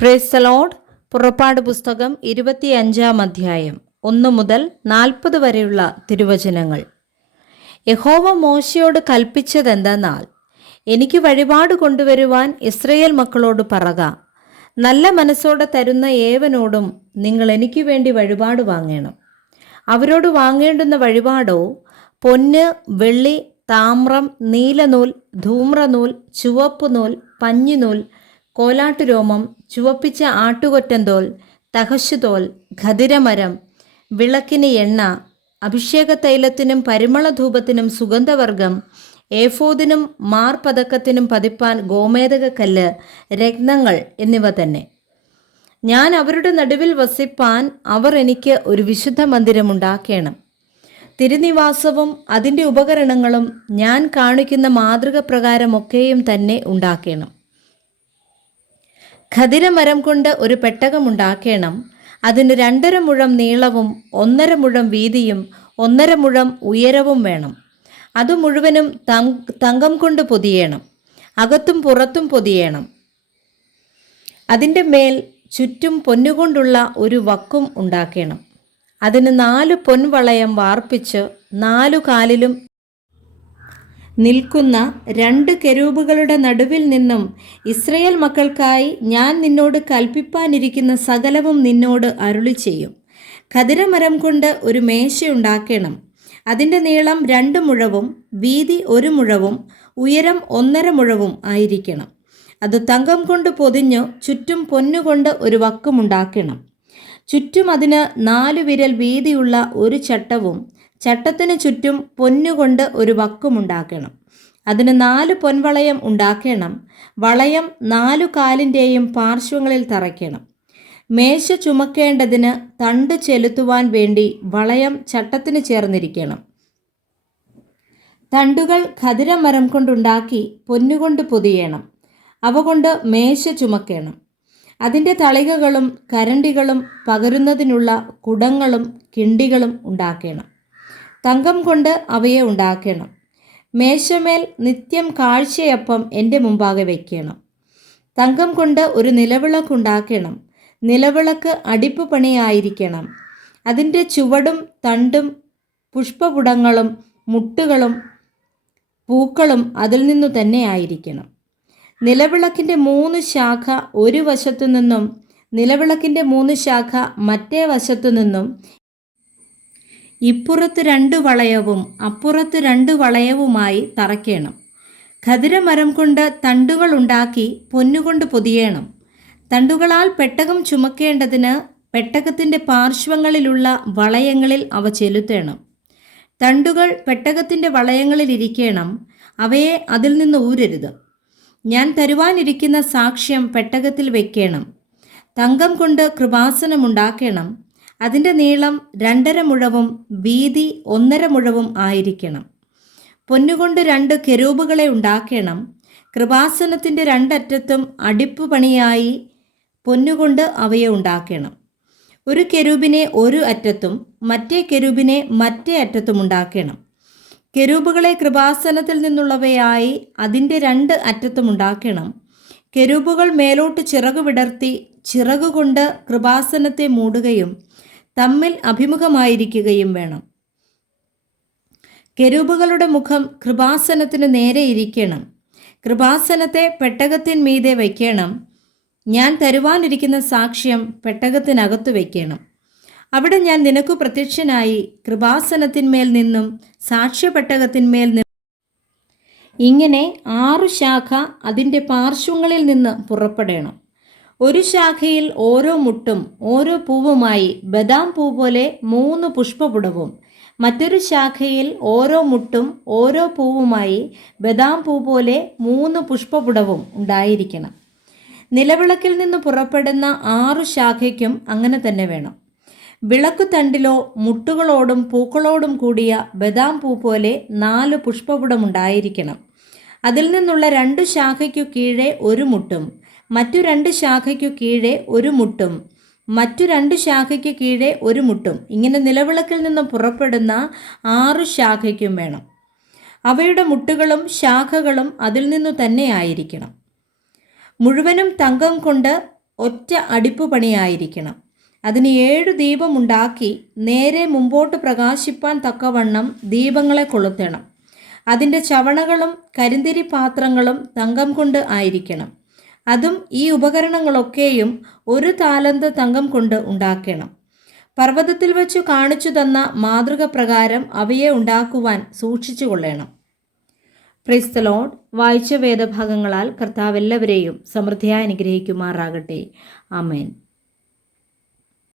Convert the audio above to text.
Praise the Lord. പുറപ്പാട് പുസ്തകം 25 അധ്യായം 1 മുതൽ 40 വരെയുള്ള തിരുവചനങ്ങൾ. യഹോവ മോശയോട് കൽപ്പിച്ചതെന്തെന്നാൽ, എനിക്ക് വഴിപാട് കൊണ്ടുവരുവാൻ ഇസ്രയേൽ മക്കളോട് പറക. നല്ല മനസ്സോടെ തരുന്ന ഏവനോടും നിങ്ങൾ എനിക്ക് വേണ്ടി വഴിപാട് വാങ്ങണം. അവരോട് വാങ്ങേണ്ടുന്ന വഴിപാടോ പൊന്ന്, വെള്ളി, താമ്രം, നീലനൂൽ, ധൂമ്രനൂൽ, ചുവപ്പുനൂൽ, പഞ്ഞിനൂൽ, കോലാട്ടുരോമം, ചുവപ്പിച്ച ആട്ടുകൊറ്റന്തോൽ, തഹശുതോൽ, ഖദിരമരം, വിളക്കിന് എണ്ണ, അഭിഷേകതൈലത്തിനും പരിമളധൂപത്തിനും സുഗന്ധവർഗം, ഏഫോദിനും മാർപതക്കത്തിനും പതിപ്പാൻ ഗോമേദകക്കല്ല്, രത്നങ്ങൾ എന്നിവ തന്നെ. ഞാൻ അവരുടെ നടുവിൽ വസിപ്പാൻ അവർ എനിക്ക് ഒരു വിശുദ്ധ മന്ദിരമുണ്ടാക്കേണം. തിരുനിവാസവും അതിൻ്റെ ഉപകരണങ്ങളും ഞാൻ കാണിക്കുന്ന മാതൃക പ്രകാരമൊക്കെയും തന്നെ ഉണ്ടാക്കണം. ഖദിരമരം കൊണ്ട് ഒരു പെട്ടകമുണ്ടാക്കണം. അതിന് 2.5 മുഴം നീളവും 1.5 മുഴം വീതിയും 1.5 മുഴം ഉയരവും വേണം. അത് മുഴുവനും തങ്കം കൊണ്ട് പൊതിയണം. അകത്തും പുറത്തും പൊതിയണം. അതിൻ്റെ മേൽ ചുറ്റും പൊന്നുകൊണ്ടുള്ള ഒരു വക്കും ഉണ്ടാക്കണം. അതിന് 4 പൊൻവളയം വാർപ്പിച്ച് 4 കാലിലും നിൽക്കുന്ന 2 കെരൂബുകളുടെ നടുവിൽ നിന്നും ഇസ്രയേൽ മക്കൾക്കായി ഞാൻ നിന്നോട് കൽപ്പിപ്പാനിരിക്കുന്ന സകലവും നിന്നോട് അരുളി ചെയ്യും. ഖദിരമരം കൊണ്ട് ഒരു മേശയുണ്ടാക്കണം. അതിൻ്റെ നീളം 2 മുഴവും വീതി 1 മുഴവും ഉയരം 1.5 മുഴവും ആയിരിക്കണം. അത് തങ്കം കൊണ്ട് പൊതിഞ്ഞു ചുറ്റും പൊന്നുകൊണ്ട് ഒരു വക്കുമുണ്ടാക്കണം. ചുറ്റും അതിന് 4 വിരൽ വീതിയുള്ള ഒരു ചട്ടവും ചട്ടത്തിന് ചുറ്റും പൊന്നുകൊണ്ട് ഒരു വക്കുമുണ്ടാക്കണം. അതിന് 4 പൊൻവളയം ഉണ്ടാക്കണം. വളയം 4 കാലിൻ്റെയും പാർശ്വങ്ങളിൽ തറയ്ക്കണം. മേശ ചുമക്കേണ്ടതിന് തണ്ട് ചെലുത്തുവാൻ വേണ്ടി വളയം ചട്ടത്തിന് ചേർന്നിരിക്കണം. തണ്ടുകൾ ഖദിരമരം കൊണ്ടുണ്ടാക്കി പൊന്നുകൊണ്ട് പൊതിയണം. അവ കൊണ്ട് മേശ ചുമക്കണം. അതിൻ്റെ തളികകളും കരണ്ടികളും പകരുന്നതിനുള്ള കുടങ്ങളും കിണ്ടികളും ഉണ്ടാക്കണം. തങ്കം കൊണ്ട് അവയെ ഉണ്ടാക്കണം. മേശമേൽ നിത്യം കാഴ്ചയപ്പം എൻ്റെ മുമ്പാകെ വയ്ക്കണം. തങ്കം കൊണ്ട് ഒരു നിലവിളക്കുണ്ടാക്കണം. നിലവിളക്ക് അടിപ്പ് പണിയായിരിക്കണം. അതിൻ്റെ ചുവടും തണ്ടും പുഷ്പപുടങ്ങളും മുട്ടുകളും പൂക്കളും അതിൽ നിന്നു തന്നെ ആയിരിക്കണം. നിലവിളക്കിൻ്റെ 3 ശാഖ ഒരു വശത്തു നിന്നും നിലവിളക്കിൻ്റെ 3 ശാഖ മറ്റേ വശത്തു നിന്നും ഇപ്പുറത്ത് 2 വളയവും അപ്പുറത്ത് 2 വളയവുമായി തറയ്ക്കണം. ഖദിരമരം കൊണ്ട് തണ്ടുകൾ ഉണ്ടാക്കി പൊന്നുകൊണ്ട് പൊതിയണം. തണ്ടുകളാൽ പെട്ടകം ചുമക്കേണ്ടതിന് പെട്ടകത്തിൻ്റെ പാർശ്വങ്ങളിലുള്ള വളയങ്ങളിൽ അവ ചെലുത്തണം. തണ്ടുകൾ പെട്ടകത്തിൻ്റെ വളയങ്ങളിൽ ഇരിക്കണം. അവയെ അതിൽ നിന്ന് ഊരരുത്. ഞാൻ തരുവാനിരിക്കുന്ന സാക്ഷ്യം പെട്ടകത്തിൽ വയ്ക്കണം. തങ്കം കൊണ്ട് കൃപാസനമുണ്ടാക്കണം. അതിൻ്റെ നീളം 2.5 മുഴവും വീതി 1.5 മുഴവും ആയിരിക്കണം. പൊന്നുകൊണ്ട് 2 കെരൂബുകളെ ഉണ്ടാക്കണം. കൃപാസനത്തിൻ്റെ 2 അറ്റത്തും അടിപ്പ് പണിയായി പൊന്നുകൊണ്ട് അവയെ ഉണ്ടാക്കണം. ഒരു കെരൂബിനെ ഒരു അറ്റത്തും മറ്റേ കെരൂബിനെ മറ്റേ അറ്റത്തും ഉണ്ടാക്കണം. കെരൂബുകളെ കൃപാസനത്തിൽ നിന്നുള്ളവയായി അതിൻ്റെ 2 അറ്റത്തും ഉണ്ടാക്കണം. കെരൂബുകൾ മേലോട്ട് ചിറകു വിടർത്തി ചിറകുകൊണ്ട് കൃപാസനത്തെ മൂടുകയും തമ്മിൽ അഭിമുഖമായിരിക്കുകയും വേണം. കെരൂബുകളുടെ മുഖം കൃപാസനത്തിന് നേരെ ഇരിക്കണം. കൃപാസനത്തെ പെട്ടകത്തിന്മീതെ വയ്ക്കണം. ഞാൻ തരുവാനിരിക്കുന്ന സാക്ഷ്യം പെട്ടകത്തിനകത്തു വയ്ക്കണം. അവിടെ ഞാൻ നിനക്ക് പ്രത്യക്ഷനായി കൃപാസനത്തിന്മേൽ നിന്നും സാക്ഷ്യപ്പെട്ടകത്തിന്മേൽ നിന്നും ഇങ്ങനെ 6 ശാഖ അതിൻ്റെ പാർശ്വങ്ങളിൽ നിന്ന് പുറപ്പെടണം. ഒരു ശാഖയിൽ ഓരോ മുട്ടും ഓരോ പൂവുമായി ബദാം പൂ പോലെ 3 പുഷ്പപുടവും മറ്റൊരു ശാഖയിൽ ഓരോ മുട്ടും ഓരോ പൂവുമായി ബദാം പൂ പോലെ 3 പുഷ്പപുടവും ഉണ്ടായിരിക്കണം. നിലവിളക്കിൽ നിന്ന് പുറപ്പെടുന്ന 6 ശാഖയ്ക്കും അങ്ങനെ തന്നെ വേണം. വിളക്കു തണ്ടിലോ മുട്ടുകളോടും പൂക്കളോടും കൂടിയ ബദാം പൂ പോലെ 4 പുഷ്പപുടമുണ്ടായിരിക്കണം. അതിൽ നിന്നുള്ള 2 ശാഖയ്ക്കു കീഴെ ഒരു മുട്ടും മറ്റു 2 ശാഖയ്ക്കു കീഴെ ഒരു മുട്ടും മറ്റു 2 ശാഖയ്ക്ക് കീഴെ ഒരു മുട്ടും ഇങ്ങനെ നിലവിളക്കിൽ നിന്ന് പുറപ്പെടുന്ന 6 ശാഖയ്ക്കും വേണം. അവയുടെ മുട്ടുകളും ശാഖകളും അതിൽ നിന്നു തന്നെ ആയിരിക്കണം. മുഴുവനും തങ്കം കൊണ്ട് ഒറ്റ അടിപ്പ് പണിയായിരിക്കണം. അതിന് 7 ദീപമുണ്ടാക്കി നേരെ മുമ്പോട്ട് പ്രകാശിപ്പാൻ തക്കവണ്ണം ദീപങ്ങളെ കൊളുത്തണം. അതിൻ്റെ ചവണകളും കരിന്തിരി പാത്രങ്ങളും തങ്കം കൊണ്ട് ആയിരിക്കണം. അതും ഈ ഉപകരണങ്ങളൊക്കെയും 1 താലന്ത് തങ്കം കൊണ്ട് ഉണ്ടാക്കണം. പർവ്വതത്തിൽ വച്ചു കാണിച്ചു തന്ന മാതൃക പ്രകാരം അവയെ ഉണ്ടാക്കുവാൻ സൂക്ഷിച്ചു കൊള്ളണം. Praise the Lord. വായിച്ച വേദഭാഗങ്ങളാൽ കർത്താവ് എല്ലാവരെയും സമൃദ്ധിയായി അനുഗ്രഹിക്കുമാറാകട്ടെ. ആമേൻ.